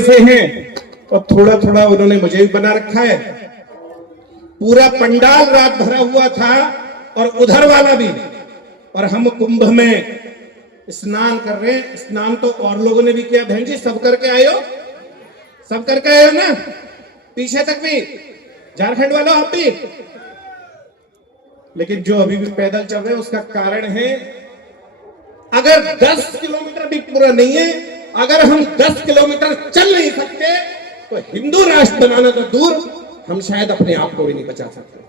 से हैं और थोड़ा थोड़ा उन्होंने मुझे भी बना रखा है। पूरा पंडाल रात भरा हुआ था और उधर वाला भी। और हम कुंभ में स्नान कर रहे हैं। स्नान तो और लोगों ने भी किया। बहन जी सब करके आए हो, सब करके आए हो ना, पीछे तक भी, झारखंड वालों आप भी। लेकिन जो अभी भी पैदल चल रहे हैं उसका कारण है, अगर 10 किलोमीटर भी पूरा नहीं है, अगर हम 10 किलोमीटर चल नहीं सकते तो हिंदू राष्ट्र बनाना तो दूर, हम शायद अपने आप को भी नहीं बचा सकते।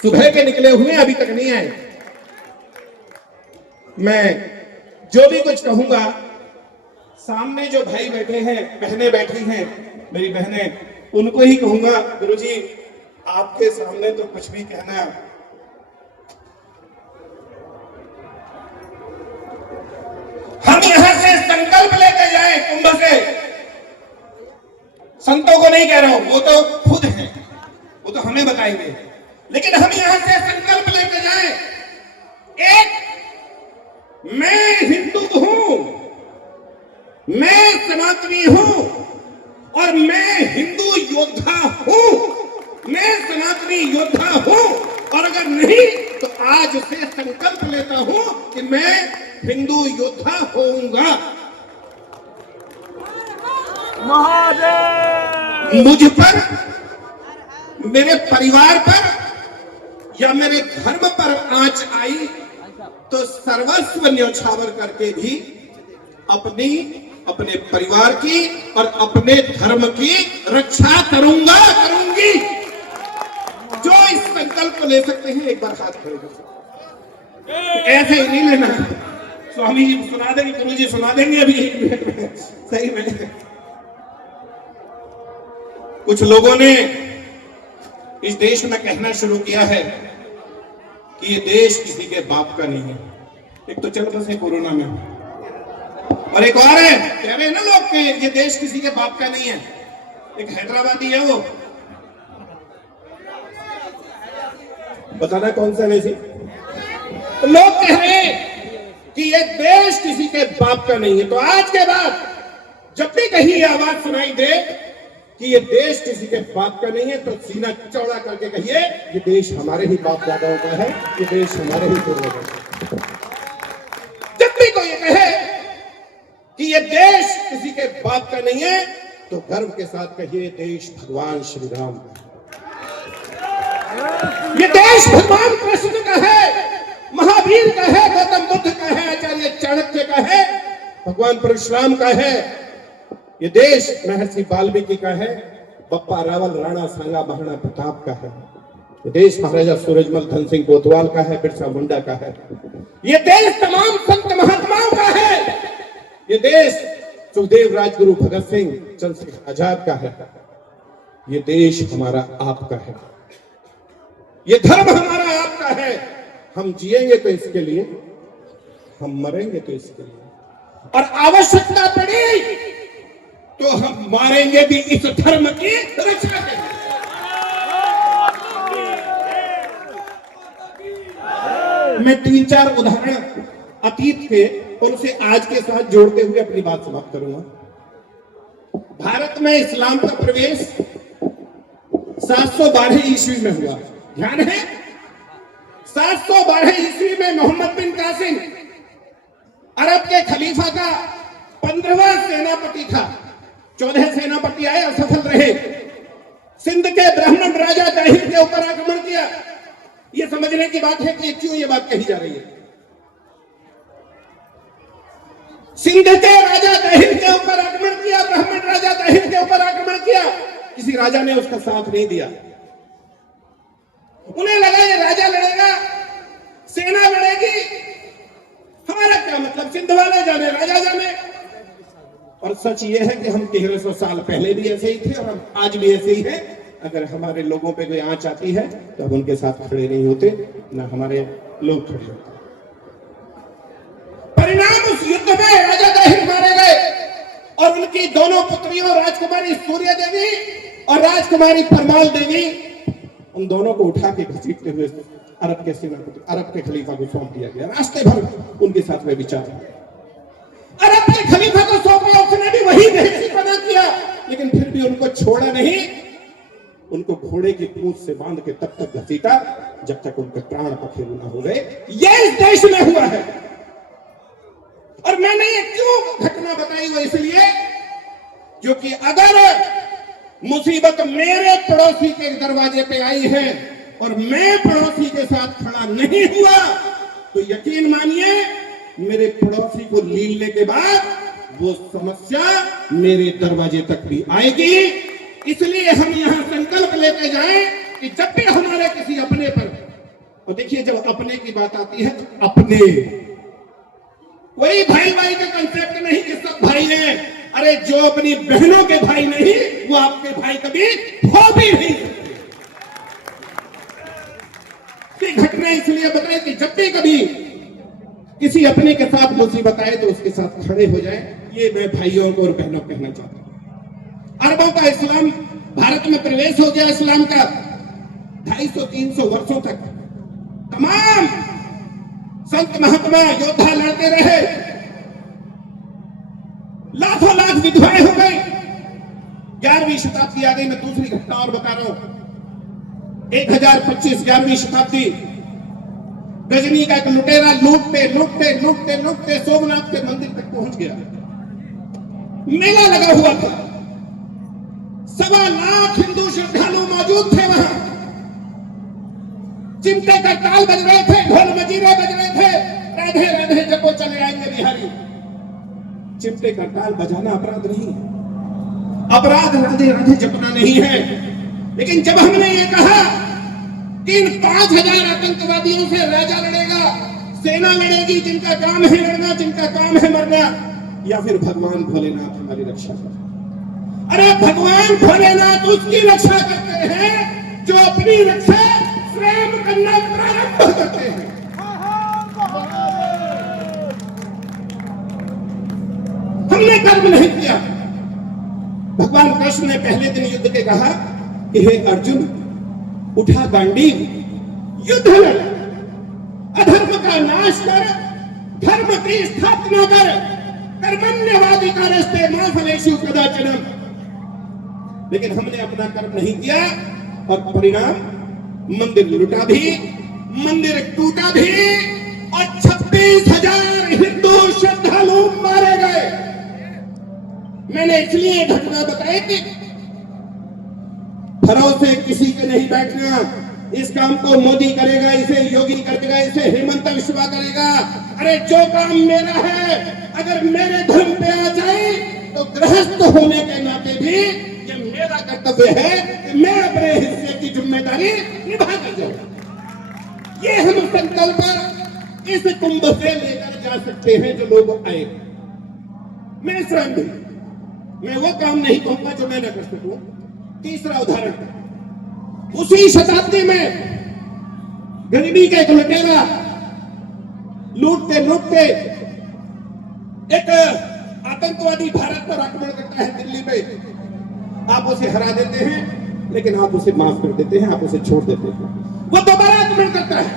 सुबह के निकले हुए अभी तक नहीं आए। मैं जो भी कुछ कहूंगा, सामने जो भाई बैठे हैं, बहनें बैठी हैं, मेरी बहनें, उनको ही कहूंगा। गुरुजी आपके सामने तो कुछ भी कहना, हम यहां से संकल्प लेकर जाए कुंभ से, संतों को नहीं कह रहा हूं, वो तो खुद हैं, वो तो हमें बताएंगे, लेकिन हम यहां से संकल्प लेकर जाए, एक, मैं हिंदू हूं, मैं सनातनी हूं और मैं हिंदू योद्धा हूं, मैं सनातनी योद्धा हूं। और अगर नहीं तो आज से संकल्प लेता हूं कि मैं हिंदू योद्धा होऊंगा। महादेव मुझ पर, मेरे परिवार पर या मेरे धर्म पर आंच आई तो सर्वस्व न्यौछावर करके भी अपने परिवार की और अपने धर्म की रक्षा करूंगा, करूंगी। जो इस संकल्प को ले सकते हैं एक बार हाथ खड़े करो। ऐसे ही नहीं लेना, स्वामी जी सुना देंगे, गुरु जी सुना देंगे अभी सही में। कुछ लोगों ने इस देश में कहना शुरू किया है कि ये देश किसी के बाप का नहीं है। एक तो चल बसे कोरोना में, और एक और है, कह रहे हैं ना लोग कि ये देश किसी के बाप का नहीं है। एक हैदराबादी है, वो बताना कौन सा वैसे। तो लोग कह रहे हैं कि ये देश किसी के बाप का नहीं है। तो आज के बाद जब भी कहीं ये आवाज सुनाई दे कि ये देश किसी के बाप का नहीं है, तो सीना चौड़ा करके कहिए ये देश हमारे ही बाप दादाओं का है, ये देश हमारे ही पूर्वजों का है। जब भी कोई कहे कि ये देश किसी के बाप का नहीं है तो गर्व के साथ कहिए देश भगवान श्री राम का, ये देश भगवान कृष्ण का है, महावीर का है, गौतम बुद्ध का है, आचार्य चाणक्य का है, भगवान परशुराम का है। ये देश महर्षि वाल्मीकि का है, बप्पा रावल, राणा सांगा, महाराणा प्रताप का है। ये देश महाराजा सूरजमल धन सिंह कोतवाल का है, बिरसा मुंडा का है। ये देश तमाम संत महात्माओं का है। ये देश सुखदेव, राजगुरु, भगत सिंह, चंद्रशेखर आजाद का है। ये देश हमारा आपका है, ये धर्म हमारा आपका है। हम जिएंगे तो इसके लिए, हम मरेंगे तो इसके लिए, और आवश्यकता पड़ी तो हम मारेंगे भी इस धर्म की रक्षा के लिए। मैं 3-4 उदाहरण अतीत के और उसे आज के साथ जोड़ते हुए अपनी बात समाप्त करूंगा। भारत में इस्लाम का प्रवेश 712 ईस्वी में हुआ, ध्यान है? 712 ईस्वी में मोहम्मद बिन कासिम अरब के खलीफा का 15वां सेनापति था। 14 सेनापति आए, असफल रहे। सिंध के ब्राह्मण राजा ताहिर के ऊपर आक्रमण किया। यह समझने की बात है कि क्यों यह बात कही जा रही है। सिंध के राजा ताहिर के ऊपर आक्रमण किया, ब्राह्मण राजा ताहिर के ऊपर आक्रमण किया। किसी राजा ने उसका साथ नहीं दिया। उन्हें लगा ये राजा लड़ेगा, सेना लड़ेगी, हमारा क्या मतलब, सिंध वाले जाने, राजा जाने। और सच ये है कि हम 1300 साल पहले भी ऐसे ही थे और हम आज भी ऐसे ही हैं। अगर हमारे लोगों पे कोई आंच आती है तो हम उनके साथ खड़े नहीं होते, ना हमारे लोग खड़े होते। परिणाम, उस युद्ध में राजा ताहिर मारे गए और उनकी दोनों पुत्रियों, राजकुमारी सूर्य देवी और राजकुमारी परमाल देवी, उन दोनों को उठा के घसीटते हुए अरब के सेनापति, अरब के खलीफा को सौंप दिया गया। रास्ते भर उनके साथ में विचार, अरब के खलीफा को सौंपा, उसने भी वही बना किया घोड़े की पूंछ से बांध के तब तक घसीटा जब तक उनके प्राण पखेरु न हो गए। यह इस देश में हुआ है। और मैंने ये क्यों घटना बताई, वो इसलिए क्योंकि अगर मुसीबत मेरे पड़ोसी के दरवाजे पे आई है और मैं पड़ोसी के साथ खड़ा नहीं हुआ तो यकीन मानिए मेरे पड़ोसी को लीलने के बाद वो समस्या मेरे दरवाजे तक भी आएगी। इसलिए हम यहां संकल्प लेते जाएं कि जब भी हमारे किसी अपने पर, और देखिए जब अपने की बात आती है तो अपने कोई भाई भाई का कंसेप्ट नहीं कि सब भाई हैं। अरे जो अपनी बहनों के भाई नहीं वो आपके भाई कभी हो भी नहीं सकते। घटना इसलिए बताए कि जब भी कभी किसी अपने के साथ मुसीबत आए तो उसके साथ खड़े हो जाए। ये मैं भाइयों को और बहनों को कहना चाहता हूं। अरबों का इस्लाम भारत में प्रवेश हो गया। इस्लाम का 250-300 वर्षों तक तमाम संत महात्मा योद्धा लड़ते रहे, लाखों लाख विधवाएं हो गई। 11वीं शताब्दी आ गई। मैं दूसरी घटना और बता रहा हूं। 1025 11वीं शताब्दी, गजनी का एक लुटेरा लूटते लूटते लूटते लूटते सोमनाथ के मंदिर तक पहुंच गया। मेला लगा हुआ था, 1.25 लाख हिंदू श्रद्धालु मौजूद थे वहां। चिमटे का ताल बज रहे थे, ढोल मजीरे बज रहे थे, राधे राधे जपो चले आएंगे बिहारी। चिमटे का ताल बजाना अपराध नहीं है, अपराध राधे राधे जपना नहीं है। लेकिन जब हमने ये कहा कि इन 5000 आतंकवादियों से राजा लड़ेगा, सेना लड़ेगी, जिनका काम है लड़ना, जिनका काम है मरना, या फिर भगवान भोलेनाथ हमारी रक्षा करते। अरे भगवान भोलेनाथ उसकी रक्षा करते हैं जो अपनी रक्षा स्वयं करना प्रारंभ करते हैं। हमने कर्म नहीं किया। भगवान कृष्ण ने पहले दिन युद्ध के कहा कि हे अर्जुन, उठा गांडीव, युद्ध लड़, अधर्म का नाश कर, धर्म की स्थापना कर, कर्मण्यवादी कारस्ते मा फलेषु कदाचन। लेकिन हमने अपना कर्म नहीं किया और परिणाम मंदिर लुटा भी, मंदिर टूटा भी और 26,000 हिंदू श्रद्धालु मारे गए। मैंने इसलिए घटना बताई कि भरोसे किसी के नहीं बैठना। इस काम को मोदी करेगा, इसे योगी करेगा, इसे हेमंत बिश्वा करेगा। अरे जो काम मेरा है, अगर मेरे धर्म पे आ जाए तो गृहस्थ होने के नाते भी ये मेरा कर्तव्य है कि मैं अपने हिस्से की जिम्मेदारी निभा कर जाऊं। ये हम संकल्प इस कुंभ से लेकर जा सकते हैं जो लोग आए। मैं स्वयं भी मैं वो काम नहीं कहूंगा जो मैं न कर सकूं। तीसरा उदाहरण, उसी शताब्दी में गरीबी का एक लुटेरा लूटते लूटते एक आतंकवादी भारत पर आक्रमण करता है दिल्ली में। आप उसे हरा देते हैं, लेकिन आप उसे माफ कर देते हैं, आप उसे छोड़ देते हैं। वो दोबारा आक्रमण करता है,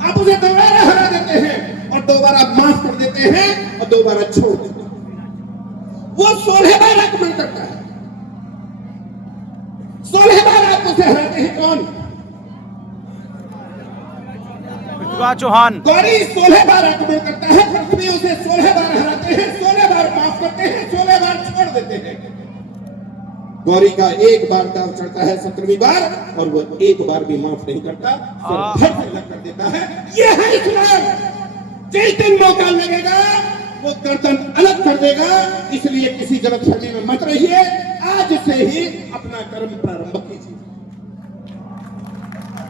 आप उसे दोबारा हरा देते हैं और दोबारा माफ कर देते हैं और दोबारा छोड़ देते हैं। वो 16 बार आक्रमण करता है। 16 बार आप उसे हराते हैं। कौन? चौहान। गौरी 16 बार आक्रमण करता है, पृथ्वी उसे 16 बार हराते हैं, 16 बार माफ करते हैं, 16 बार छोड़ देते हैं। गौरी का एक बार दाव चढ़ता है 17वीं बार और वो एक बार भी माफ नहीं करता, फिर से अलग कर देता है। ये है इस्लाम। जिस दिन मौका लगेगा वो गर्दन अलग कर देगा। इसलिए किसी गलतफहमी में मत रहिए, आज से ही अपना कर्म प्रारंभ कीजिए।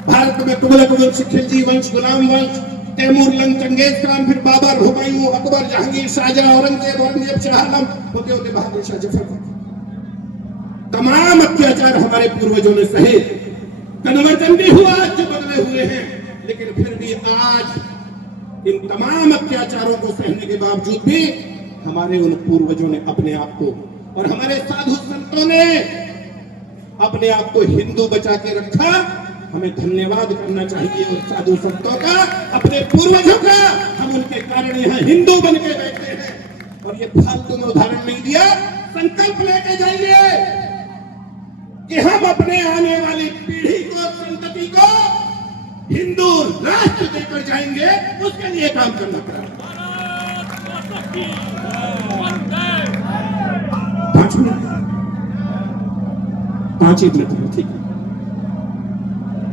भारत में तुगलक वंश, खिलजी वंश, गुलाम वंश, तैमूर लंग, चंगेज खान, फिर बाबर, हुमायूं, अकबर, जहांगीर, शाहजहां, औरंगजेब, शाह आलम, होते होते बहादुर शाह जफर। तमाम अत्याचार हमारे पूर्वजों ने सहे। कन्वर्जन भी हुआ, जो बदले हुए हैं, लेकिन फिर भी आज इन तमाम अत्याचारों को सहने के बावजूद भी हमारे उन पूर्वजों ने अपने आप को और हमारे साधु संतों ने अपने आप को हिंदू बचा के रखा। हमें धन्यवाद करना चाहिए और साधु संतों का, अपने पूर्वजों का। हम उनके कारण यहाँ हिंदू बन के बैठे हैं। और ये फालतू में उदाहरण नहीं दिया, संकल्प लेके जाइए। कि हम अपने आने वाली पीढ़ी को, संतति को हिंदू राष्ट्र देकर जाएंगे, उसके लिए काम करना पड़ेगा। 5 मिनट, 5 ही मिनट, ठीक है।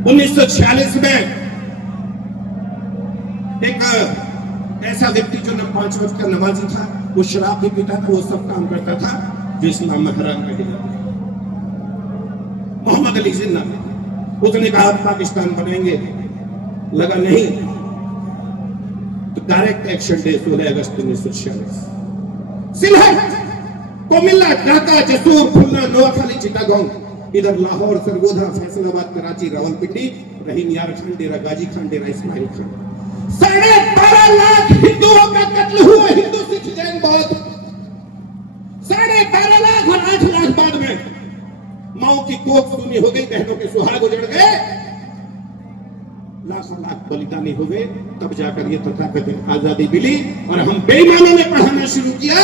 1946 में एक ऐसा व्यक्ति जो न 5 वक्त का नमाजी था, वो शराब भी पीता था, वो सब काम करता था जो इस्लाम में हराम कर दिया। मोहम्मद अली जिन्ना, उसने कहा पाकिस्तान बनेंगे, लगा नहीं तो डायरेक्ट एक्शन डे 16 अगस्त 1946। सिलहट, कोमिल्ला, ढाका, जसूर, खुलना, नोआखाली, चिटागोंग, इधर लाहौर, सरगोधा, फैसलाबाद, कराची, रावलपिंडी, रहीम यार खान, डेरा गाजी खान, डेरा इस्माइल खान, 12.5 लाख हिंदुओं का कत्ल हुआ। हिंदू, सिख, जैन, बौद्ध, 12.5 लाख और 8 लाख बाद में माओ की कोख सुनी हो गई, बहनों के सुहाग उजड़ गए, लाखों लाख बलिदानी हो गए। तब जाकर ये तथाकथित आजादी मिली और हम बेईमानों ने पढ़ाना शुरू किया,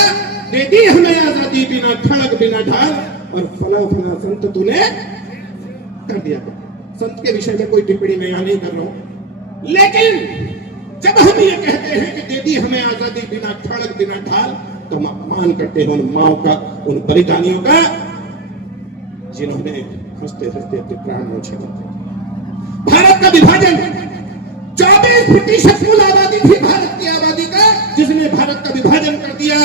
दे दी हमें आजादी बिना खड़ग बिना ढाल, और फला फला संत तूने कर दिया। संत के विषय में कोई टिप्पणी मैं यहां नहीं कर रहा हूं, लेकिन जब हम ये कहते हैं कि दे दी हमें आजादी बिना खड़ग बिना ढाल, तो हम अपमान करते हैं उन माओ का, उन बलिदानियों का, जिन्होंने हंसते हंसते अपने प्राण न्योछावर दिए। भारत का विभाजन, 24% कुल आबादी थी भारत की आबादी का, जिसने भारत का विभाजन कर दिया,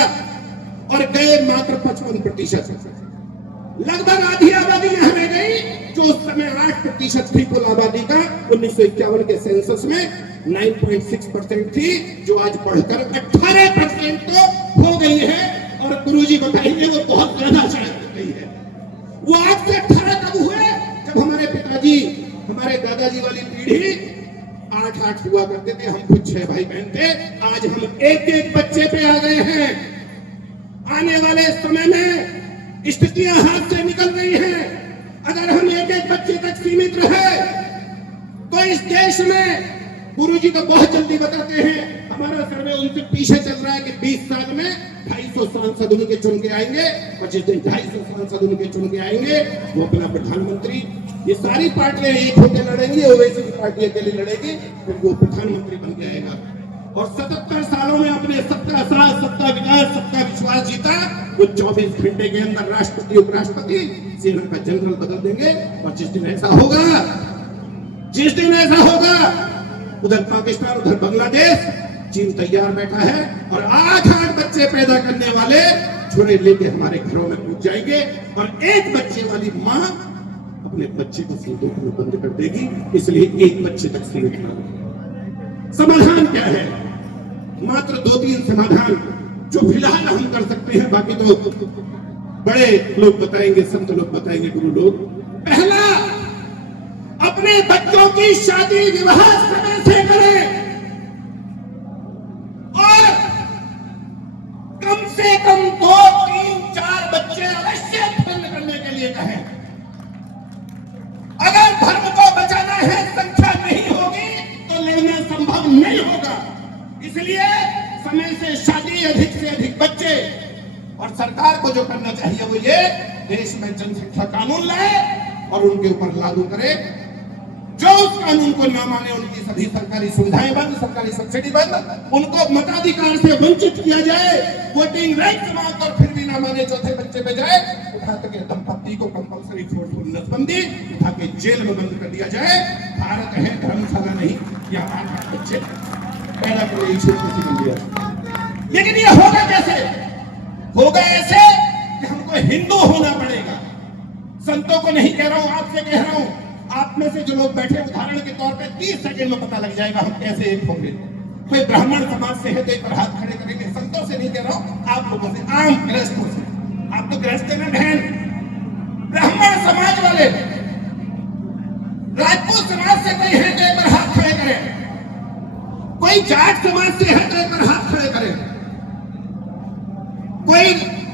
और गए मात्र 55%। लगभग आधी आबादी यहां रह गई, जो उस समय 8% थी कुल आबादी का। 1951 के सेंसस में 9.6% थी, जो आज बढ़कर 18% तो हो गई है, और गुरुजी बताएंगे वो बहुत ज्यादा शायद हो गई है। वो आज से 18 कब हुए, जब हमारे पिताजी, हमारे दादाजी वाली पीढ़ी 8 हुआ करते थे, हम खुद 6 भाई बहन थे। आज हम एक बच्चे पे आ गए हैं। आने वाले समय में स्थितियां हाथ से निकल रही हैं। अगर हम एक बच्चे तक सीमित रहे तो इस देश में, गुरुजी तो बहुत जल्दी बताते हैं, हमारा सर्वे उनसे पीछे चल रहा है कि 20 साल में 250 सांसद उनके चुन के आएंगे, 25 दिन 250 सांसद उनके चुन के आएंगे, वो अपना प्रधानमंत्री, ये सारी पार्टियां एक होकर लड़ेंगी, ओवैसी की पार्टी अकेली लड़ेगी, फिर वो प्रधानमंत्री बन के आएगा। और 77 सालों में अपने सबका साथ, सबका विकास, सबका विश्वास जीता, वो 24 घंटे के अंदर राष्ट्रपति, उपराष्ट्रपति, सेना का जनरल बदल देंगे। और जिस दिन ऐसा होगा, उधर पाकिस्तान, उधर बांग्लादेश, चीन तैयार बैठा है, और 8 बच्चे पैदा करने वाले छुरे लेके हमारे घरों में कूद जाएंगे, और एक बच्चे वाली माँ अपने बच्चे को सिंदूर में बंद कर देगी। इसलिए एक बच्चे तक सीमित ना हो। समाधान क्या है? मात्र 2-3 समाधान जो फिलहाल हम कर सकते हैं, बाकी तो बड़े लोग बताएंगे, संत लोग बताएंगे, गुरु लोग। पहला, अपने बच्चों की शादी विवाह समय से करें, और कम से कम 2, 3, 4 बच्चे अवश्य उत्पन्न करने के लिए कहें। अगर धर्म को बचाना है, संख्या नहीं होगी तो लड़ना संभव नहीं होगा। इसलिए समय से शादी, अधिक से अधिक बच्चे, और सरकार को जो करना चाहिए वो ये, देश में जनसंख्या कानून लाए और उनके ऊपर लागू करे। जो उस कानून को ना माने, उनकी सभी सरकारी सुविधाएं बंद, सरकारी सब्सिडी बंद, उनको मताधिकार से वंचित किया जाए, वोटिंग राइट समाप्त, और फिर भी ना माने, चौथे बच्चे पे जाए, उठा के दंपत्ति को कंपल्सरी नसबंदी, उठा के जेल में बंद कर दिया जाए। भारत है, धर्मशाला नहीं, या 8 बच्चे पैदा कर रही दिया। लेकिन ये होगा कैसे? होगा ऐसे कि हमको हिंदू होना पड़ेगा। संतों को नहीं कह रहा हूं, आपसे कह रहा हूं। आप में से जो लोग बैठे, उदाहरण के तौर पे 30 सेकंड में पता लग जाएगा हम कैसे एक होंगे। कोई ब्राह्मण समाज से है तो एक पर हाथ खड़े करेंगे। संतों से नहीं कह रहा हूं, आप लोगों से, आम गृहस्थों से। आप तो गृहस्थ हैं ना बहन। ब्राह्मण समाज वाले, राजपूत समाज से कोई है तो एक पर हाथ खड़े करें। कोई जाट समाज से है तो एक पर हाथ खड़े करें। कोई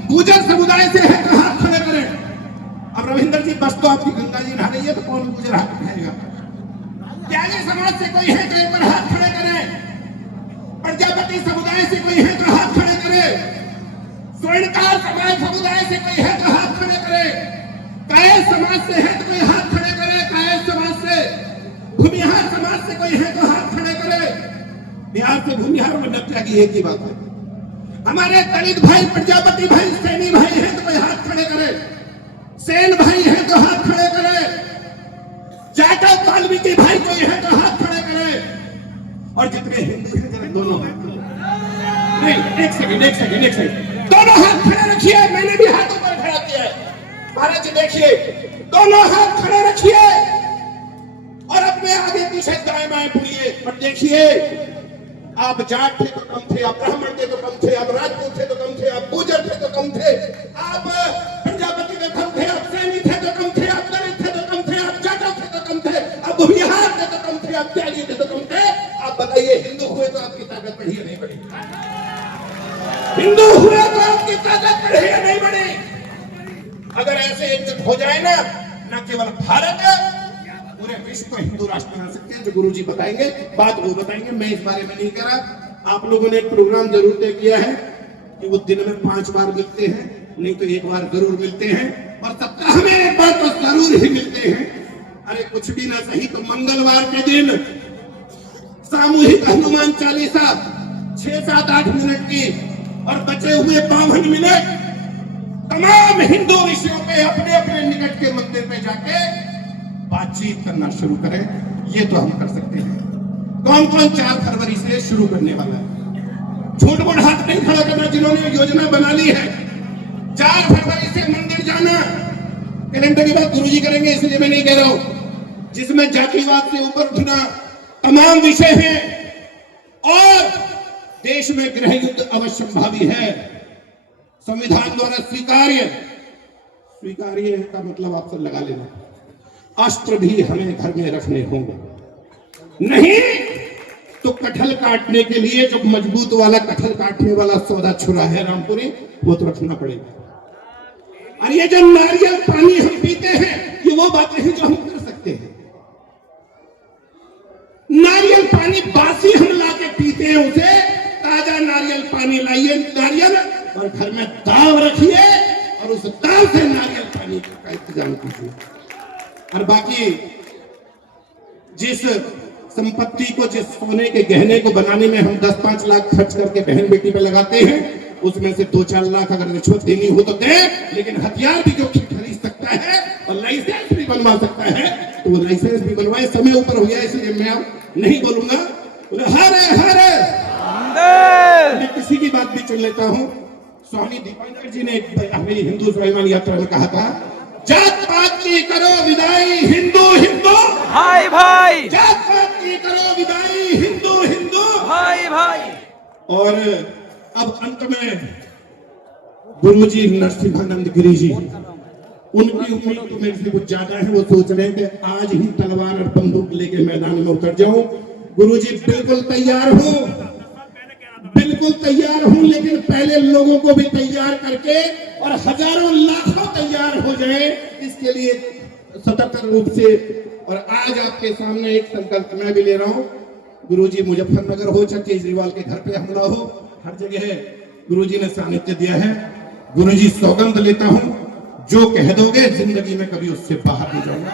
गुर्जर समुदाय से है तो हाथ खड़े करें। अब रविंदर जी, बस तो आपकी गंगा जी नहा रही है, तो कौन गुजर हाथ उठाएगा? त्यागी समाज से कोई है तो एक बार हाथ खड़े करें। प्रजापति समुदाय से कोई है तो हाथ खड़े करें। स्वर्णकार समाज समुदाय से कोई है तो हाथ खड़े करें। कायर समाज से है तो कोई हाथ खड़े करे, कायर समाज से, भूमिहार समाज से कोई है तो हाथ खड़े करे। बिहार से भूमिहार और नत्या की एक ही बात है। हमारे दलित भाई, प्रजापति भाई, सैनी भाई है तो कोई हाथ खड़े करे, सेन भाई है तो हाथ खड़े करे, जाटव वाल्मीकि भाई कोई है तो हाथ खड़े करे। और जितने हिंदू हैं जरा दोनों नहीं, एक सेकंड, दोनों हाथ खड़े रखिए। मैंने भी हाथ ऊपर खड़ा किया है। महाराज जी देखिए, दोनों हाथ खड़े रखिए और अपने आगे पीछे दाएं बाएं मुड़िए और देखिए, आप जाट थे तो कम थे, आप ब्राह्मण थे तो कम थे, आप राजपूत थे तो कम थे, आप गुर्जर थे तो कम थे, आप प्रजापति थे कम थे, आप सैनी थे तो कम थे, आप दलित थे तो कम थे, आप जाटव थे तो कम थे, आप भूमिहार थे तो कम थे, आप त्यागी थे तो कम थे। आप बताइए, हिंदू हुए तो आपकी ताकत बढ़ी या नहीं बढ़ी? हिंदू हुए तो आपकी ताकत बढ़ी या नहीं बढ़ी? अगर ऐसे एकजुट हो जाए ना, न केवल भारत, पूरे विश्व को हिंदू राष्ट्र बना सकते हैं। जो गुरुजी बताएंगे, बात वो बताएंगे, मैं इस बारे में नहीं कह रहा। आप लोगों ने एक प्रोग्राम जरूर तय किया है कि वो दिन में 5 बार मिलते हैं, नहीं तो 1 बार जरूर मिलते हैं, और सप्ताह में 1 बार तो जरूर ही मिलते हैं। अरे कुछ भी ना सही तो मंगलवार के दिन सामूहिक हनुमान चालीसा 6, 7, 8 मिनट की, और बचे हुए 52 मिनट तमाम हिंदू विषयों पे अपने अपने निकट के मंदिर पे जाके बातचीत करना शुरू करें। ये तो हम कर सकते हैं। कौन कौन 4 फरवरी से शुरू करने वाला है? झूठ मूठ हाथ नहीं खड़ा करना जिन्होंने योजना बना ली है। 4 फरवरी से मंदिर जाना। कैलेंडर की बात गुरुजी करेंगे, इसलिए मैं नहीं कह रहा हूं, जिसमें जातिवाद से ऊपर उठना तमाम विषय हैं। और देश में गृह युद्ध अवश्यंभावी है, संविधान द्वारा स्वीकार्य का मतलब आप सब लगा लेना। अस्त्र भी हमें घर में रखने होंगे, नहीं तो कटहल काटने के लिए जो मजबूत वाला कटहल काटने वाला सौदा छुरा है रामपुरी, वो तो रखना पड़ेगा। और ये जो नारियल पानी हम पीते हैं, ये वो बातें हैं जो हम कर सकते हैं। नारियल पानी बासी हम ला के पीते हैं, उसे ताजा नारियल पानी लाइए, नारियल, और घर में दाव रखिए और उस दाव से नारियल पानी का इंतजाम कीजिए। और बाकी जिस संपत्ति को, जिस सोने के गहने को बनाने में हम 10-5 लाख खर्च करके बहन बेटी पे लगाते हैं, उसमें से 2-4 लाख अगर रिश्वत देनी हो तो दे, लेकिन हथियार भी जो खरीद सकता है और लाइसेंस भी बनवा सकता है तो वो लाइसेंस भी बनवाए। समय ऊपर हो गया, इसलिए मैं अब नहीं बोलूंगा। हरे मैं किसी की बात भी चुन लेता हूँ। स्वामी दीपांकर जी ने हमारी हिंदू स्वाभिमान यात्रा में कहा था, जात पात की करो विदाई, हिंदू हिंदू भाई भाई, जात पात की करो विदाई, हिंदू हिंदू भाई भाई। और अब अंत में गुरुजी नरसिंहानंद गिरी जी, उनकी उम्मीद तो मेरे से कुछ ज्यादा है। वो सोच रहे हैं कि आज ही तलवार और बंदूक लेके मैदान में उतर जाऊं। गुरुजी बिल्कुल तैयार हूं, लेकिन पहले लोगों को भी तैयार करके और हजारों लाखों तैयार हो जाए, इसके लिए सतर्क रूप से। और आज आपके सामने एक संकल्प मैं भी ले रहा हूं। गुरुजी मुजफ्फरनगर हो, चाहे केजरीवाल के घर पे हमला हो, हर जगह गुरुजी ने सानिध्य दिया है। गुरुजी सौगंध लेता हूं, जो कह दोगे जिंदगी में कभी उससे बाहर नहीं जाऊंगा।